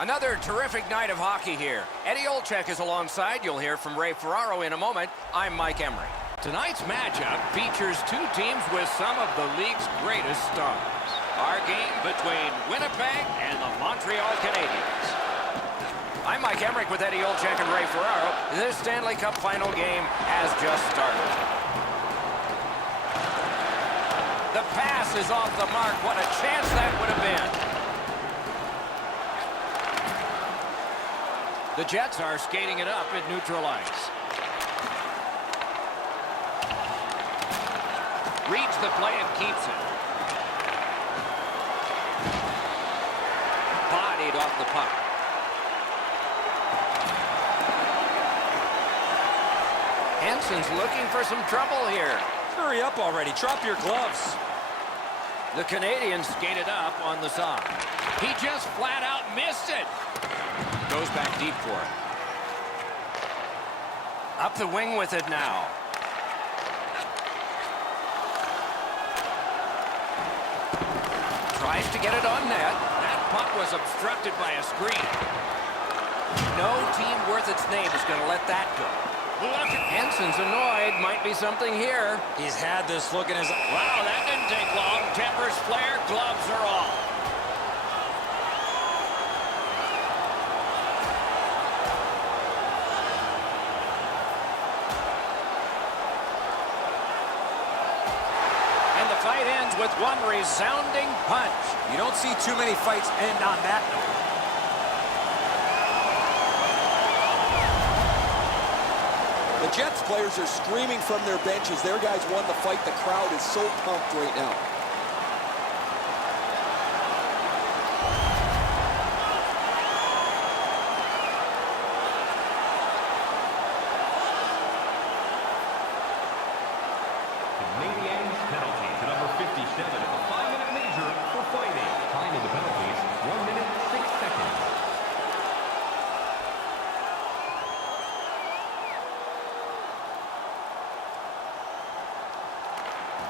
Another terrific night of hockey here. Eddie Olczyk is alongside. You'll hear from Ray Ferraro in a moment. I'm Mike Emery. Tonight's matchup features two teams with some of the league's greatest stars. Our game between Winnipeg and the Montreal Canadiens. I'm Mike Emery with Eddie Olczyk and Ray Ferraro. This Stanley Cup final game has just started. The pass is off the mark. What a chance that would have been. The Jets are skating it up at neutral ice. Reads the play and keeps it. Bodied off the puck. Hansen's looking for some trouble here. Hurry up already. Drop your gloves. The Canadiens skated up on the side. He just flat out missed it. Goes back deep for it. Up the wing with it now. Tries to get it on net. That puck was obstructed by a screen. No team worth its name is going to let that go. Look, Hansen's annoyed. Might be something here. He's had this look in his... Wow, that didn't take long. Tempers flare, gloves are off. Fight ends with one resounding punch. You don't see too many fights end on that note. The Jets players are screaming from their benches. Their guys won the fight. The crowd is so pumped right now.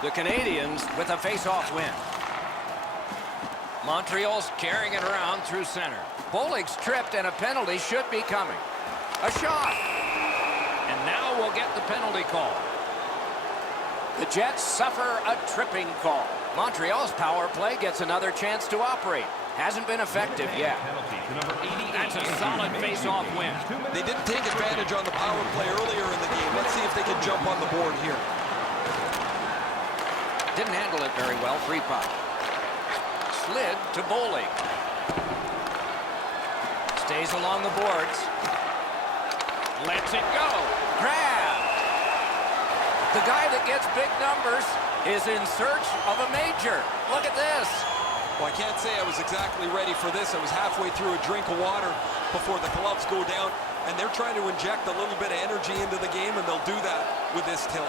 The Canadiens with a face-off win. Montreal's carrying it around through center. Bolig's tripped and a penalty should be coming. A shot. And now we'll get the penalty call. The Jets suffer a tripping call. Montreal's power play gets another chance to operate. Hasn't been effective yet. That's a solid face-off win. They didn't take advantage on the power play earlier in the game. Let's see if they can jump on the board here. Didn't handle it very well. Free puck. Slid to Bolig. Stays along the boards. Lets it go. Grab. The guy that gets big numbers is in search of a major. Look at this. Well, I can't say I was exactly ready for this. I was halfway through a drink of water before the gloves go down, and they're trying to inject a little bit of energy into the game, and they'll do that with this tilt.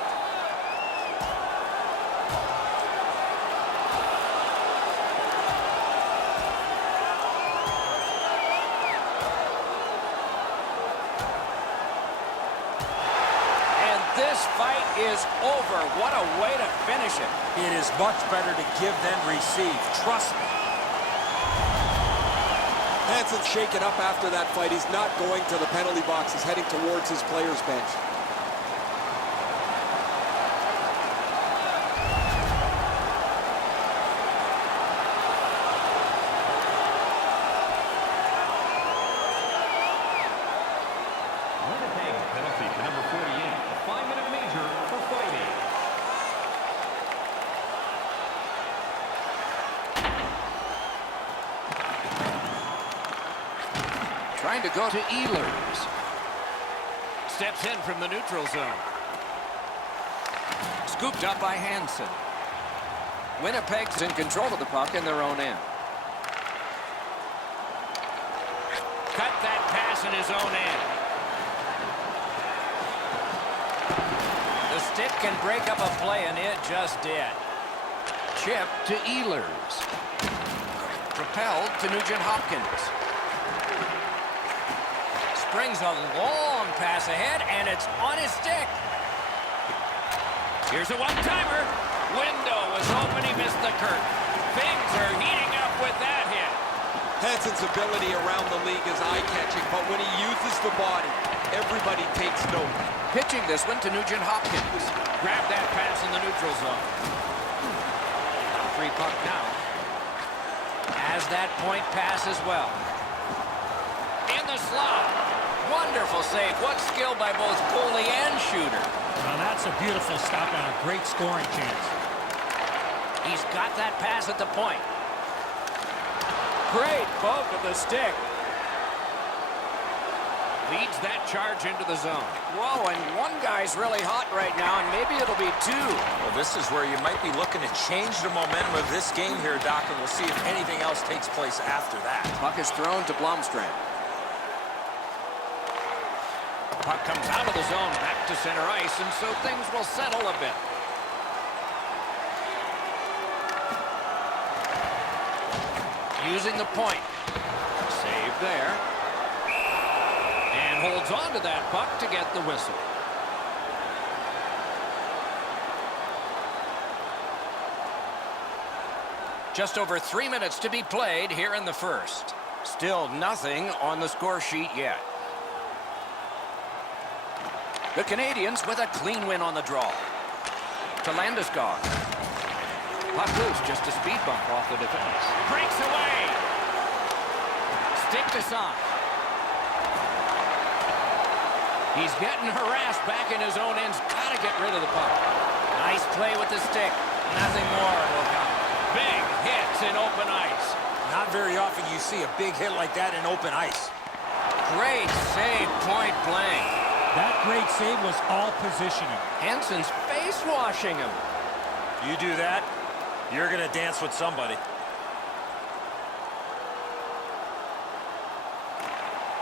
This fight is over. What a way to finish it. It is much better to give than receive. Trust me. Hansen's shaken up after that fight. He's not going to the penalty box. He's heading towards his players' bench. Trying to go to Ehlers. Steps in from the neutral zone. Scooped up by Hansen. Winnipeg's in control of the puck in their own end. Cut that pass in his own end. The stick can break up a play, and it just did. Chip to Ehlers. Propelled to Nugent-Hopkins. Brings a long pass ahead, and it's on his stick. Here's a one-timer. Window was open. He missed the curtain. Things are heating up with that hit. Hansen's ability around the league is eye-catching, but when he uses the body, everybody takes note. Pitching this one to Nugent Hopkins. Grab that pass in the neutral zone. Free puck now. Has that point pass as well. In the slot. Wonderful save. What skill by both goalie and shooter. Now that's a beautiful stop on a great scoring chance. He's got that pass at the point. Great poke of the stick. Leads that charge into the zone. Whoa, and one guy's really hot right now, and maybe it'll be two. Well, this is where you might be looking to change the momentum of this game here, Doc, and we'll see if anything else takes place after that. Puck is thrown to Blomstrand. Puck comes out of the zone, back to center ice, and so things will settle a bit. Using the point. Save there. And holds on to that puck to get the whistle. Just over 3 minutes to be played here in the first. Still nothing on the score sheet yet. The Canadiens with a clean win on the draw. To Landeskog. Puck loose, just a speed bump off the defense. Breaks away. Stick to Son. He's getting harassed back in his own end. Got to get rid of the puck. Nice play with the stick. Nothing more will come. Big hits in open ice. Not very often you see a big hit like that in open ice. Great save, point blank. That great save was all positioning. Hansen's face washing him. You do that, you're going to dance with somebody.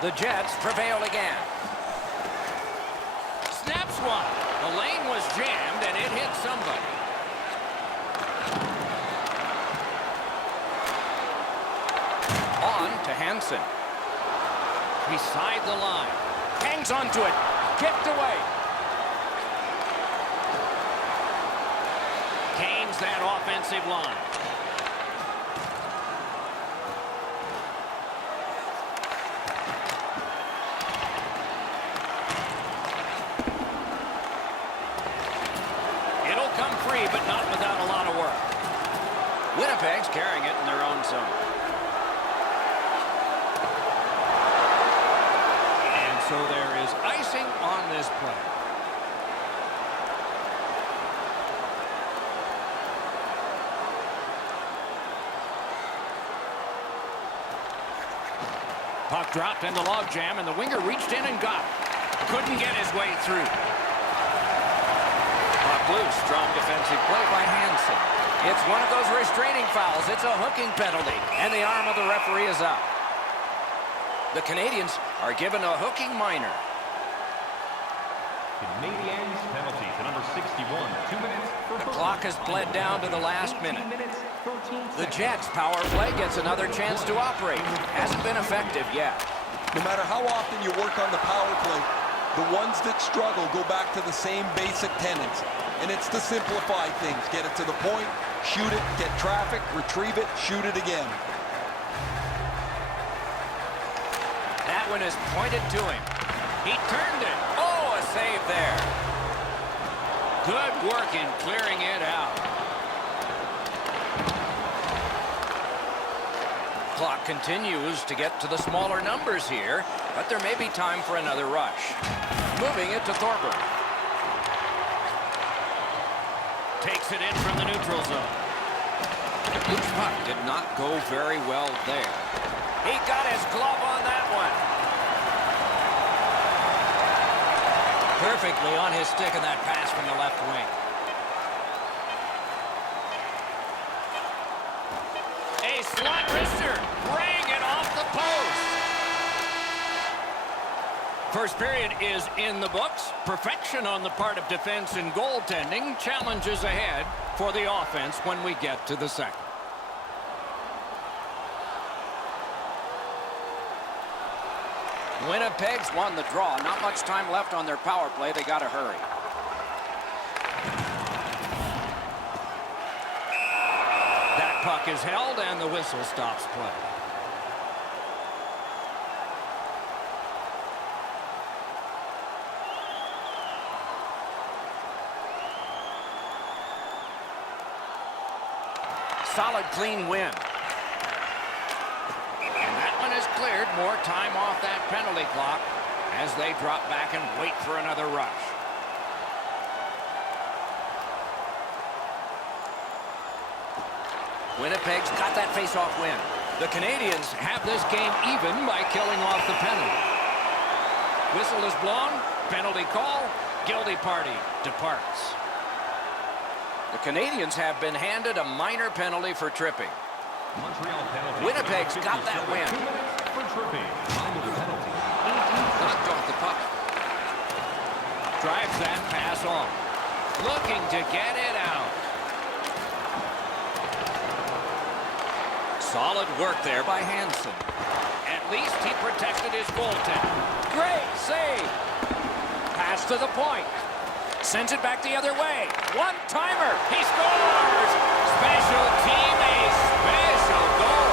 The Jets prevail again. Snaps one. The lane was jammed and it hit somebody. On to Hansen. Beside the line. Hangs onto it. Kicked away. Gains that offensive line. It'll come free, but not without a lot of work. Winnipeg's carrying it in their own zone. So there is icing on this play. Puck dropped in the logjam, and the winger reached in and got it. Couldn't get his way through. Puck loose. Strong defensive play by Hansen. It's one of those restraining fouls. It's a hooking penalty, and the arm of the referee is up. The Canadiens are given a hooking minor. Canadiens penalty to number 61. 2 minutes. The clock has bled down to the last minute. The Jets' power play gets another chance to operate. Hasn't been effective yet. No matter how often you work on the power play, the ones that struggle go back to the same basic tenets. And it's to simplify things. Get it to the point, shoot it, get traffic, retrieve it, shoot it again. That one is pointed to him. He turned it. Oh, a save there. Good work in clearing it out. Clock continues to get to the smaller numbers here, but there may be time for another rush. Moving it to Thorburn. Takes it in from the neutral zone. Each puck did not go very well there. He got his glove on that one. Perfectly on his stick in that pass from the left wing. A slot wrister. Rang it off the post. First period is in the books. Perfection on the part of defense and goaltending. Challenges ahead for the offense when we get to the second. Winnipeg's won the draw. Not much time left on their power play. They got to hurry. That puck is held and the whistle stops play. solid, clean win. And that one is cleared. More time off that penalty clock as they drop back and wait for another rush. Winnipeg's got that face-off win. The Canadiens have this game even by killing off the penalty. Whistle is blown. Penalty call. Guilty party departs. The Canadiens have been handed a minor penalty for tripping. Montreal penalty. Winnipeg's got that win. 2 minutes for tripping. Time of the penalty. Knocked off the puck. Drives that pass on. Looking to get it out. Solid work there by Hansen. At least he protected his goaltender. Great save. Pass to the point. Sends it back the other way. One-timer. He scores. Special team, a special goal.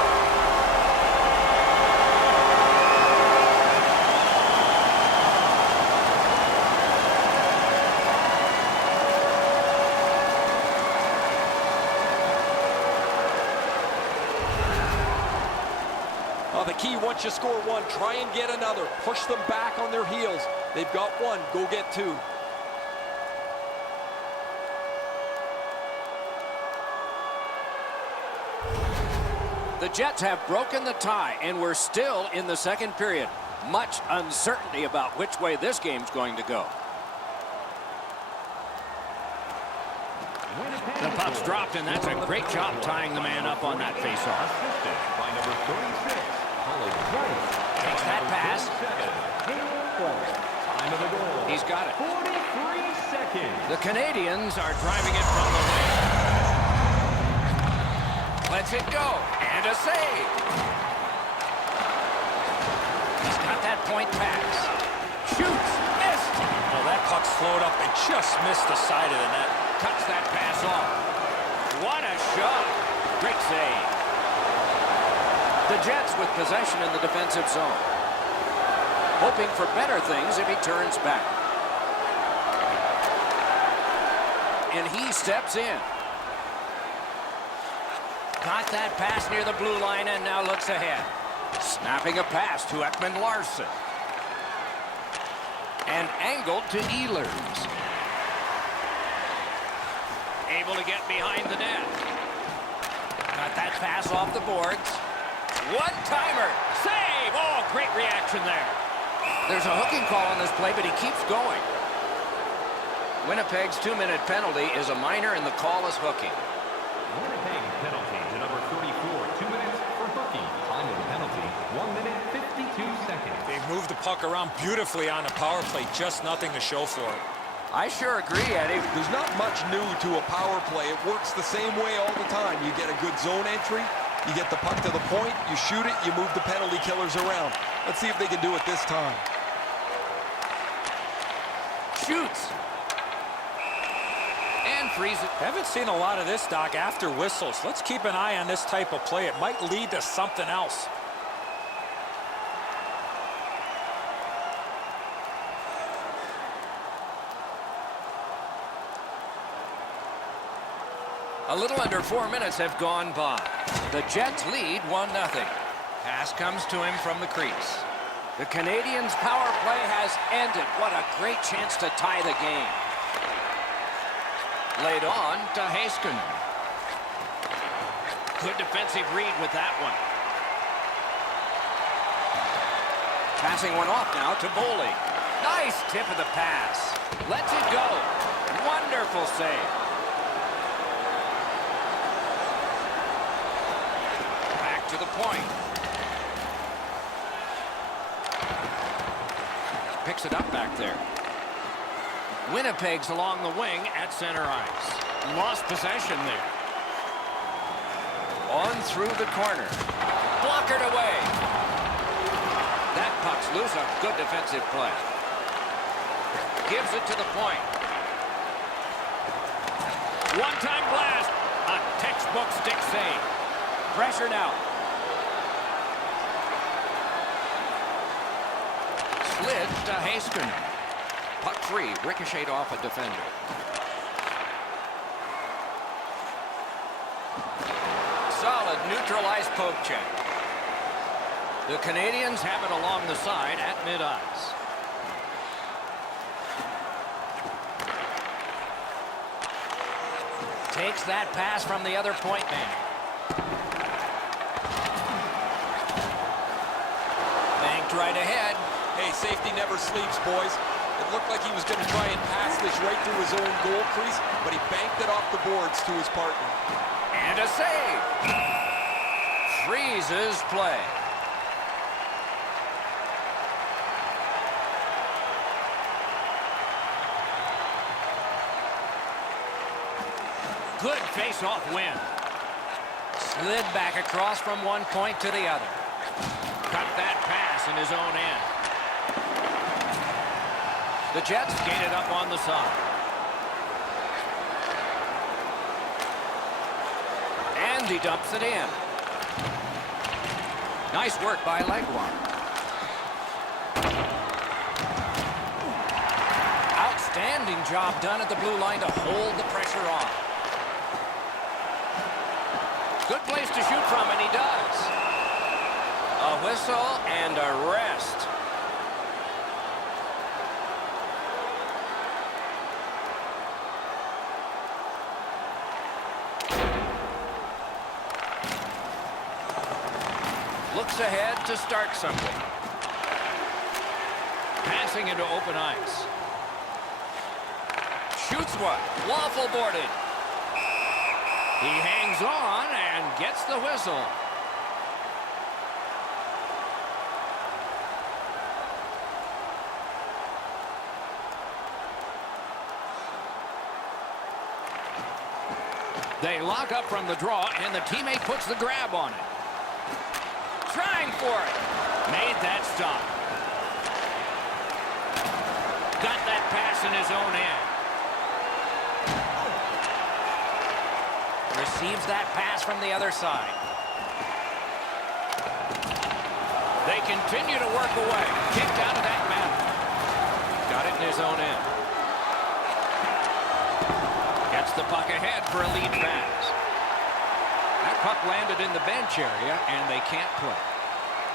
The key, once you score one, try and get another. Push them back on their heels. They've got one. Go get two. The Jets have broken the tie, and we're still in the second period. Much uncertainty about which way this game's going to go. The puck's dropped, and that's a great job tying the man up on that faceoff. Assisted by number 36. Takes that pass. Time of the goal. He's got it. 43 seconds. The Canadiens are driving it from the wing. Lets it go. And a save. He's got that point pass. Shoots. Missed. Oh, that puck's flowed up and just missed the side of the net. Cuts that pass off. What a shot. Great save. The Jets with possession in the defensive zone. Hoping for better things if he turns back. And he steps in. Got that pass near the blue line and now looks ahead. Snapping a pass to Ekman Larsson. And angled to Ehlers. Able to get behind the net. Got that pass off the boards. One-timer. Save! Oh, great reaction there. There's a hooking call on this play, but he keeps going. Winnipeg's 2-minute penalty is a minor, and the call is hooking. Winnipeg penalty to number 34. 2 minutes for hooking. Time of the penalty. 1 minute, 52 seconds. They've moved the puck around beautifully on the power play. Just nothing to show for it. I sure agree, Eddie. There's not much new to a power play. It works the same way all the time. You get a good zone entry, you get the puck to the point, you shoot it, you move the penalty killers around. Let's see if they can do it this time. Shoots. And frees it. Haven't seen a lot of this, Doc, after whistles. Let's keep an eye on this type of play. It might lead to something else. A little under 4 minutes have gone by. The Jets lead 1-0. Pass comes to him from the crease. The Canadiens' power play has ended. What a great chance to tie the game. Laid on to Heiskanen. Good defensive read with that one. Passing one off now to Boley. Nice tip of the pass. Lets it go. Wonderful save. Back to the point. Picks it up back there. Winnipeg's along the wing at center ice. Lost possession there. On through the corner. Blockered away. That puck's loose. A good defensive play. Gives it to the point. One-time blast. A textbook stick save. Pressure now. Slid to Heiskanen. Puck free, ricocheted off a defender. solid neutralized poke check. The Canadiens have it along the side at mid-ice. Takes that pass from the other point man. Banked right ahead. Hey, safety never sleeps, boys. It looked like he was going to try and pass this right through his own goal crease, but he banked it off the boards to his partner. And a save. Freezes play. Good face-off win. Slid back across from one point to the other. Cut that pass in his own end. The Jets skated up on the side. And he dumps it in. Nice work by Legwar. Outstanding job done at the blue line to hold the pressure on. Good place to shoot from, and he does. A whistle and a rest. Looks ahead to start something. Passing into open ice. Shoots one. Waffle boarded. He hangs on and gets the whistle. They lock up from the draw, and the teammate puts the grab on it. Trying for it. Made that stop. Got that pass in his own end. Receives that pass from the other side. They continue to work away. Kicked out of that battle. Got it in his own end. Gets the puck ahead for a lead pass. That puck landed in the bench area, and they can't play.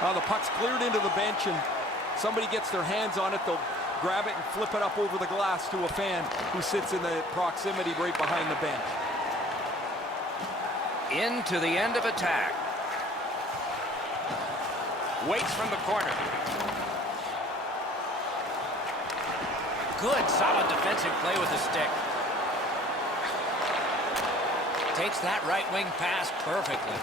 Well, the puck's cleared into the bench, and somebody gets their hands on it. They'll grab it and flip it up over the glass to a fan who sits in the proximity right behind the bench. Into the end of attack. Waits from the corner. Good, solid defensive play with the stick. Takes that right wing pass perfectly.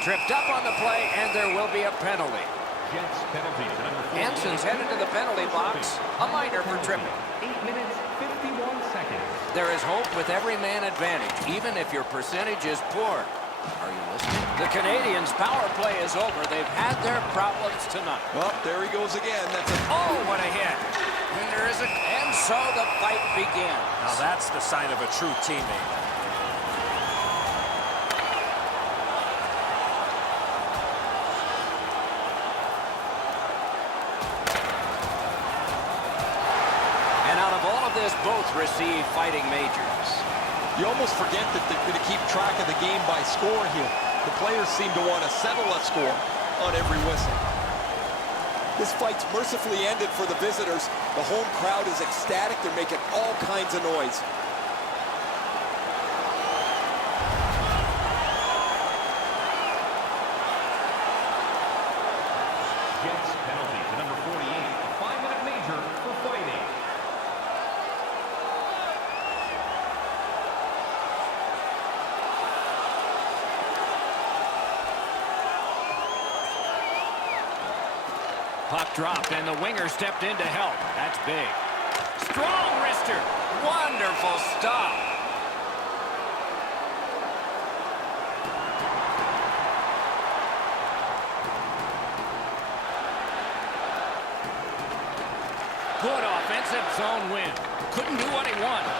Tripped up on the play, and there will be a penalty. Jets penalty to number 4. Hanson's headed to the penalty box. A minor for tripping. 8 minutes, 51 seconds. There is hope with every man advantage, even if your percentage is poor. Are you listening? The Canadiens' power play is over. They've had their problems tonight. Well, there he goes again. That's a... Oh, what a hit. And there is a... And so the fight begins. Now that's the sign of a true teammate. And out of all of this, both receive fighting majors. You almost forget that they're going to keep track of the game by score here. The players seem to want to settle a score on every whistle. This fight's mercifully ended for the visitors. The home crowd is ecstatic. They're making all kinds of noise. Jets penalty to number 48. A 5-minute major for fighting. Puck dropped, and the winger stepped in to help. That's big. Strong wrister. Wonderful stop. Good offensive zone win. Couldn't do what he wanted.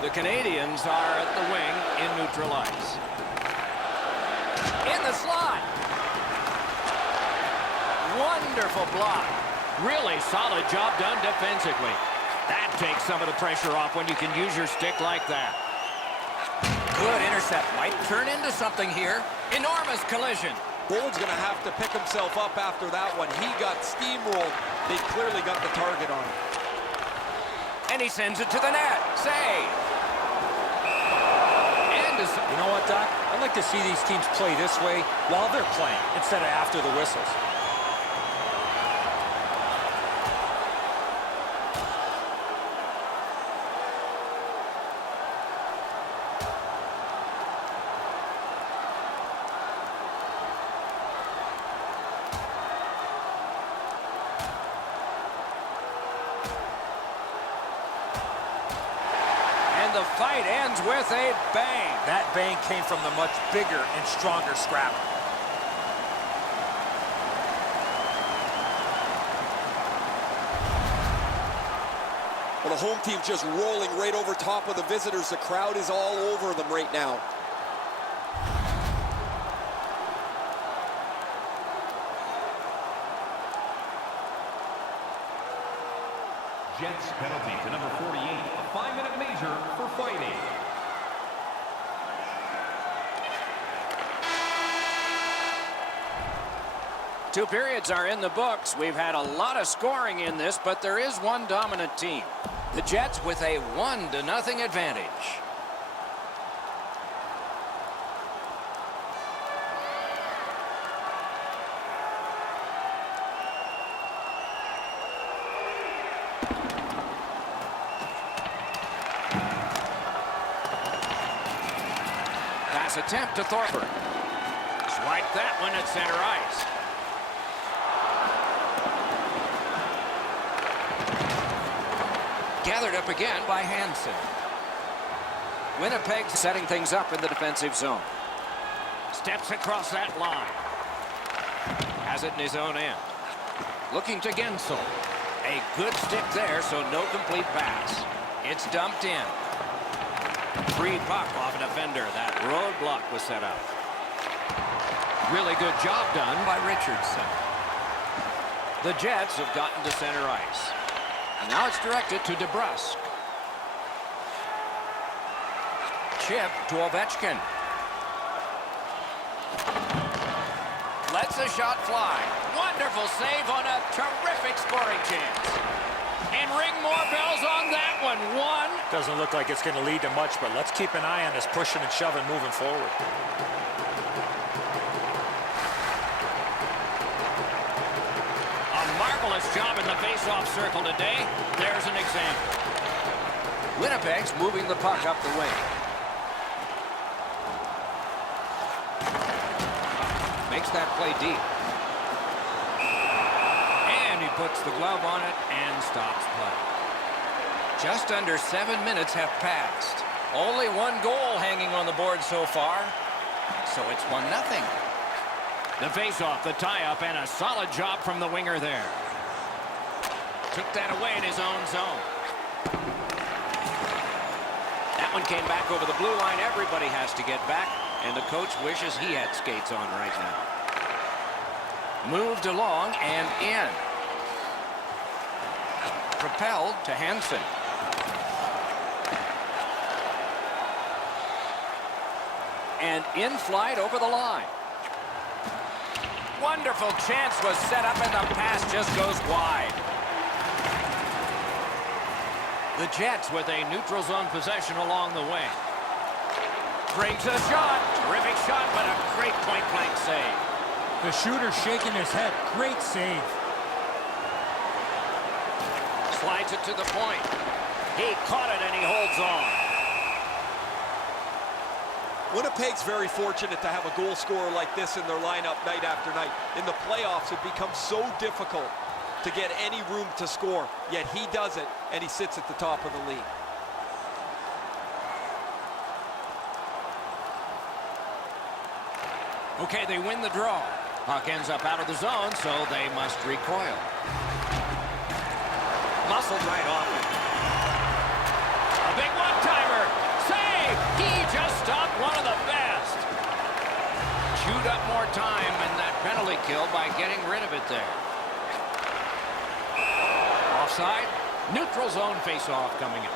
The Canadiens are at the wing in neutral ice. In the slot. Wonderful block. Really solid job done defensively. That takes some of the pressure off when you can use your stick like that. Good intercept. Might turn into something here. Enormous collision. Bold's going to have to pick himself up after that one. He got steamrolled. They clearly got the target on him. And he sends it to the net. Save. And You know what, Doc? I'd like to see these teams play this way while they're playing instead of after the whistles. the fight ends with a bang. That bang came from the much bigger and stronger scrap. Well, the home team's just rolling right over top of the visitors. The crowd is all over them right now. Jets penalty to number 48, a 5-minute major for fighting. Two periods are in the books. We've had a lot of scoring in this, but there is one dominant team. The Jets with a 1-0 advantage. Pass attempt to Thorburn. Swipe that one at center ice. Gathered up again by Hansen. Winnipeg setting things up in the defensive zone. Steps across that line. Has it in his own end. Looking to Gensel. A good stick there, so no complete pass. It's dumped in. Free puck off a defender. That roadblock was set up. Really good job done by Richardson. The Jets have gotten to center ice. And now it's directed to DeBrusque. Chip to Ovechkin. Lets a shot fly. Wonderful save on a terrific scoring chance. And ring more bells on that one. One. Doesn't look like it's going to lead to much, but let's keep an eye on this pushing and shoving moving forward. Marvelous job in the face-off circle today. There's an example. Winnipeg's moving the puck up the wing. Makes that play deep. And he puts the glove on it and stops play. Just under 7 minutes have passed. Only one goal hanging on the board so far. So it's 1-0. The face-off, the tie-up, and a solid job from the winger there. Took that away in his own zone. That one came back over the blue line. Everybody has to get back, and the coach wishes he had skates on right now. Moved along and in. Propelled to Hansen. And in flight over the line. Wonderful chance was set up, and the pass just goes wide. The Jets with a neutral zone possession along the way. Brings a shot. Terrific shot, but a great point-blank save. The shooter shaking his head. Great save. Slides it to the point. He caught it, and he holds on. Winnipeg's very fortunate to have a goal scorer like this in their lineup night after night. In the playoffs, it becomes so difficult to get any room to score, yet he does it, and he sits at the top of the league. Okay, they win the draw. Puck ends up out of the zone, so they must recoil. Muscled right off it. A big one-timer. Save! He just stopped one of the best. Chewed up more time in that penalty kill by getting rid of it there. Offside. Neutral zone face-off coming up.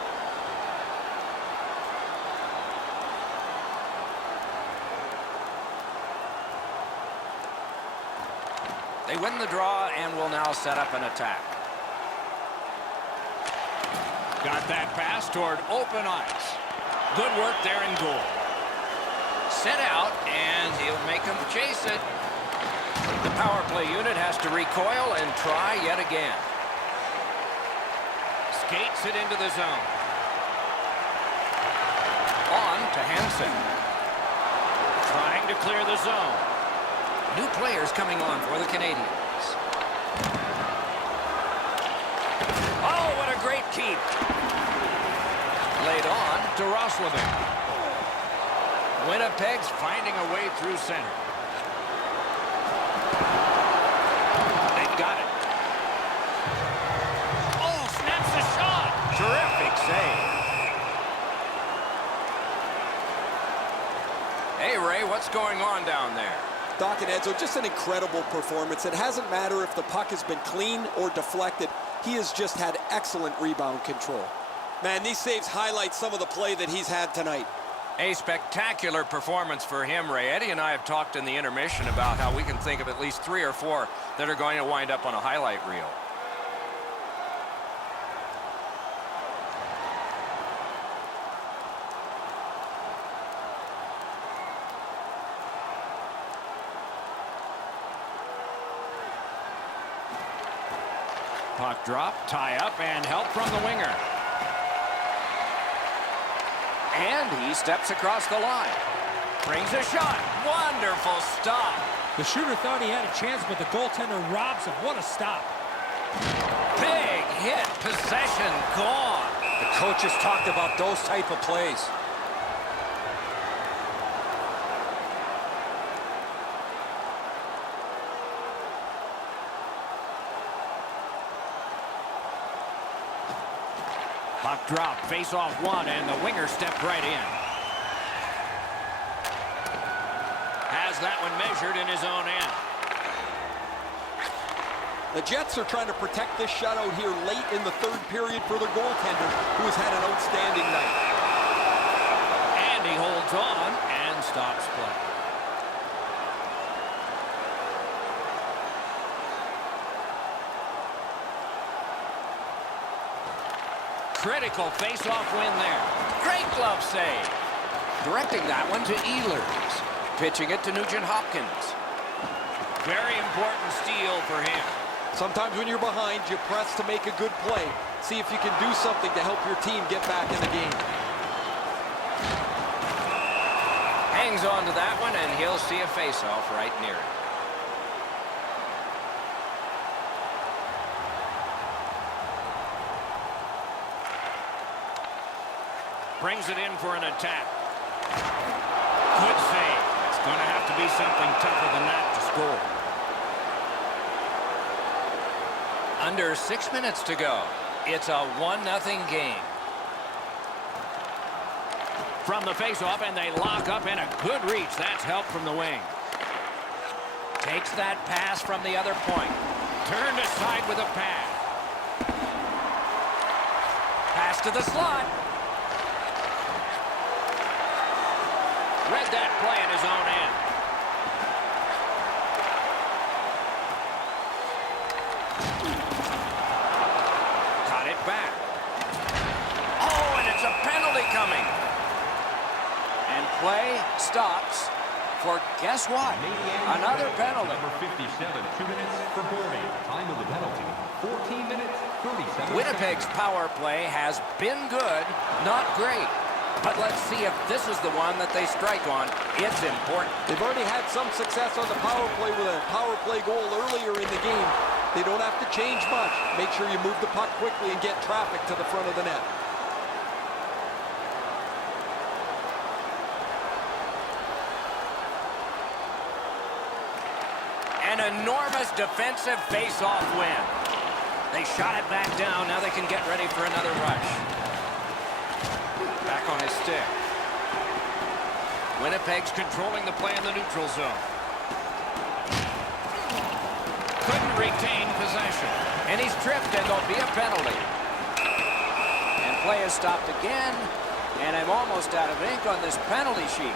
They win the draw and will now set up an attack. Got that pass toward open ice. Good work there in goal. Set out, and he'll make him chase it. The power play unit has to recoil and try yet again. Skates it into the zone. On to Hansen. Trying to clear the zone. New players coming on for the Canadiens. Oh, what a great keep. Laid on to Roslovic. Winnipeg's finding a way through center. They've got it. Oh, snaps the shot. Terrific save. Hey, Ray, what's going on down there? Doc and Edzo, just an incredible performance. It hasn't mattered if the puck has been clean or deflected. He has just had excellent rebound control. Man, these saves highlight some of the play that he's had tonight. A spectacular performance for him, Ray. Eddie and I have talked in the intermission about how we can think of at least 3 or 4 that are going to wind up on a highlight reel. Puck drop, tie up, and help from the winger. And he steps across the line. Brings a shot. Wonderful stop. The shooter thought he had a chance, but the goaltender robs him. What a stop. Big hit. Possession gone. The coaches talked about those type of plays. Puck drop, face off one, and the winger stepped right in. Has that one measured in his own end. The Jets are trying to protect this shutout here late in the third period for their goaltender, who has had an outstanding night. And he holds on and stops play. Critical face-off win there. Great glove save. Directing that one to Ehlers. Pitching it to Nugent-Hopkins. Very important steal for him. Sometimes when you're behind, you press to make a good play. See if you can do something to help your team get back in the game. Hangs on to that one, and he'll see a face-off right near it. Brings it in for an attack. Good save. It's going to have to be something tougher than that to score. Under 6 minutes to go. It's a 1-0 game. From the face-off, and they lock up, and a good reach. That's help from the wing. Takes that pass from the other point. Turned aside with a pad. Pass to the slot. Read that play in his own end. Got it back. Oh, and it's a penalty coming. And play stops for, guess what? Another penalty. Number 57, 2 minutes for boarding. Time of the penalty, 14 minutes, 37 Winnipeg's power play has been good, not great. But let's see if this is the one that they strike on. It's important. They've already had some success on the power play with a power play goal earlier in the game. They don't have to change much. Make sure you move the puck quickly and get traffic to the front of the net. An enormous defensive face-off win. They shot it back down. Now they can get ready for another rush. Back on his stick. Winnipeg's controlling the play in the neutral zone. Couldn't retain possession. And he's tripped, and there'll be a penalty. And play is stopped again. And I'm almost out of ink on this penalty sheet.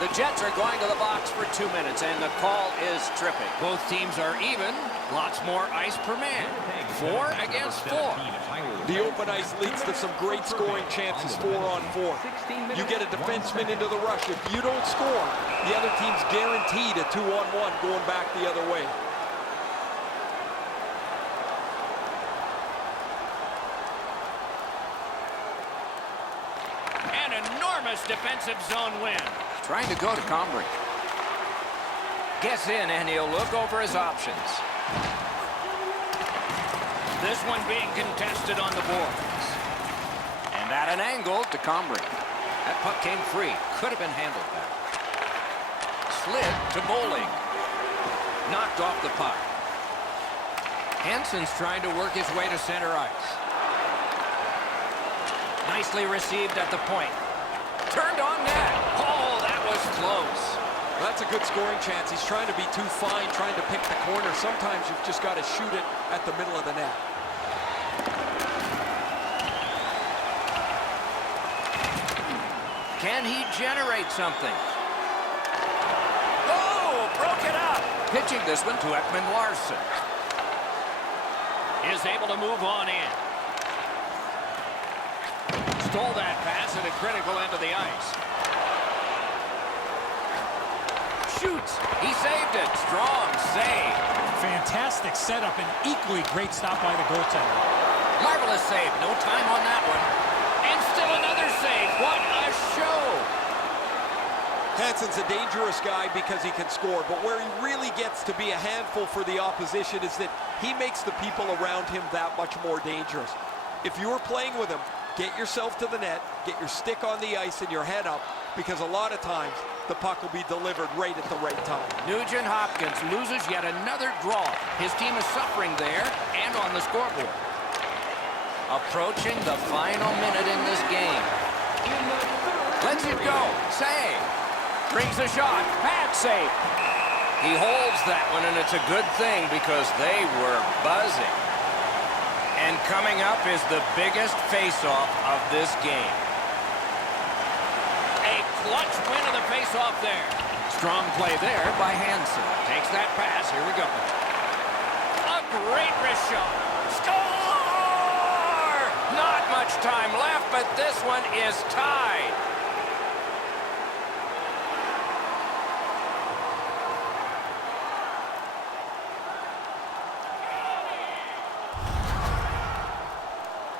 The Jets are going to the box for 2 minutes, and the call is tripping. Both teams are even. Lots more ice per man. 4 against 4. The open ice leads to some great scoring chances 4-on-4. You get a defenseman into the rush. If you don't score, the other team's guaranteed a 2-on-1 going back the other way. An enormous defensive zone win. Trying to go to Comrie. Gets in, and he'll look over his options. This one being contested on the boards. And at an angle to Comrie. That puck came free. Could have been handled better. Slid to Bowling. Knocked off the puck. Hansen's trying to work his way to center ice. Nicely received at the point. Turned on net. Oh, that was close. Well, that's a good scoring chance. He's trying to be too fine, trying to pick the corner. Sometimes you've just got to shoot it at the middle of the net. Can he generate something? Oh, broke it up. Pitching this one to Ekman Larson. Is able to move on in. Stole that pass at a critical end of the ice. Shoots. He saved it. Strong save. Fantastic setup and equally great stop by the goaltender. Marvelous save. No time on that one. And still another save. What a show. Hansen's a dangerous guy because he can score, but where he really gets to be a handful for the opposition is that he makes the people around him that much more dangerous. If you're playing with him, get yourself to the net, get your stick on the ice and your head up, because a lot of times the puck will be delivered right at the right time. Nugent Hopkins loses yet another draw. His team is suffering there and on the scoreboard. Approaching the final minute in this game. Lets it go. Save. Brings a shot. Bad save. He holds that one, and it's a good thing because they were buzzing. And coming up is the biggest face-off of this game. A clutch win of the face-off there. Strong play there by Hansen. Takes that pass. Here we go. A great wrist shot. Score! Not much time left, but this one is tied.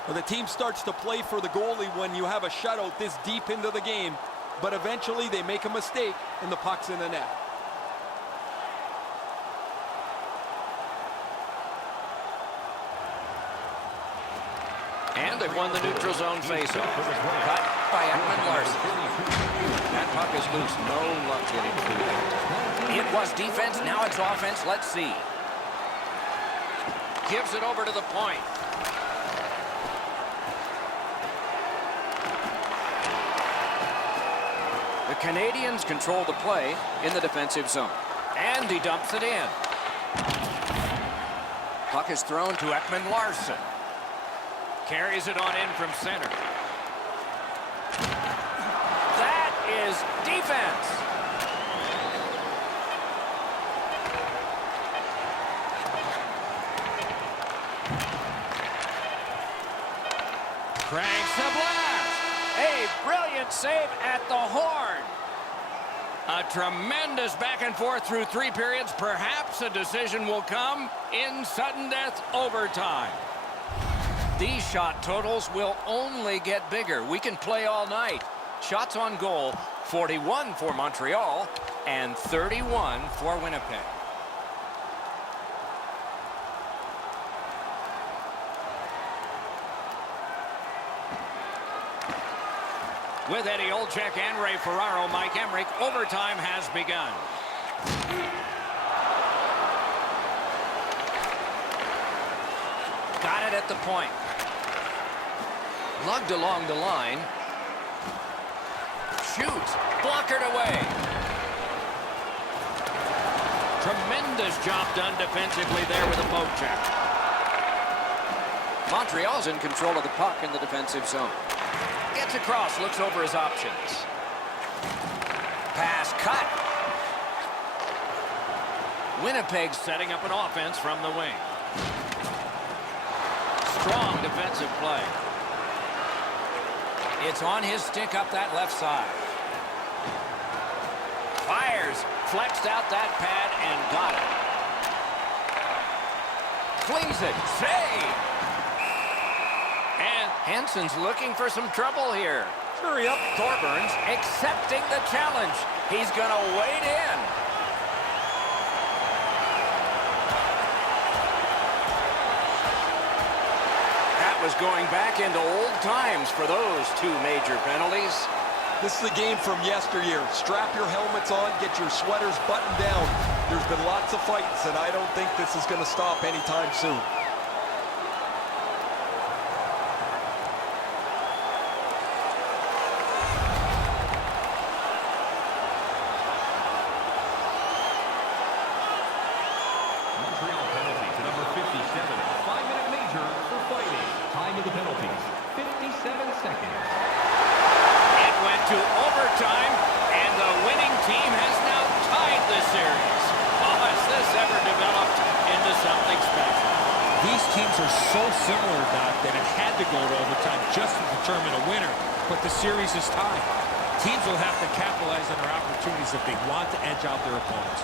Well, the team starts to play for the goalie when you have a shutout this deep into the game, but eventually they make a mistake and the puck's in the net. And they've won the neutral zone faceoff. Cut by Ekman Larson. That puck is loose. No luck getting through. It was defense. Now it's offense. Let's see. Gives it over to the point. The Canadiens control the play in the defensive zone. And he dumps it in. Puck is thrown to Ekman Larson. Carries it on in from center. That is defense. Cranks the blast. A brilliant save at the horn. A tremendous back and forth through 3 periods. Perhaps a decision will come in sudden death overtime. These shot totals will only get bigger. We can play all night. Shots on goal, 41 for Montreal and 31 for Winnipeg. With Eddie Olczyk and Ray Ferraro, Mike Emrick, overtime has begun. Got it at the point. Lugged along the line. Shoots. Blockered away. Tremendous job done defensively there with a poke check. Montreal's in control of the puck in the defensive zone. Gets across, looks over his options. pass cut. Winnipeg setting up an offense from the wing. Strong defensive play. It's on his stick up that left side. Fires, flexed out that pad and got it. Flings it, save! And Hansen's looking for some trouble here. Hurry up, Thorburns accepting the challenge. He's gonna wade in. That was going back into old times for those two major penalties. This is a game from yesteryear. Strap your helmets on, get your sweaters buttoned down. There's been lots of fights, and I don't think this is going to stop anytime soon. Montreal penalty to number 57. 5-minute major for fighting. Time of the penalties, 57 seconds. It went to overtime, and the winning team has now tied the series. Oh, has this ever developed into something special? These teams are so similar, Doc, that it had to go to overtime just to determine a winner. But the series is tied. Teams will have to capitalize on their opportunities if they want to edge out their opponents.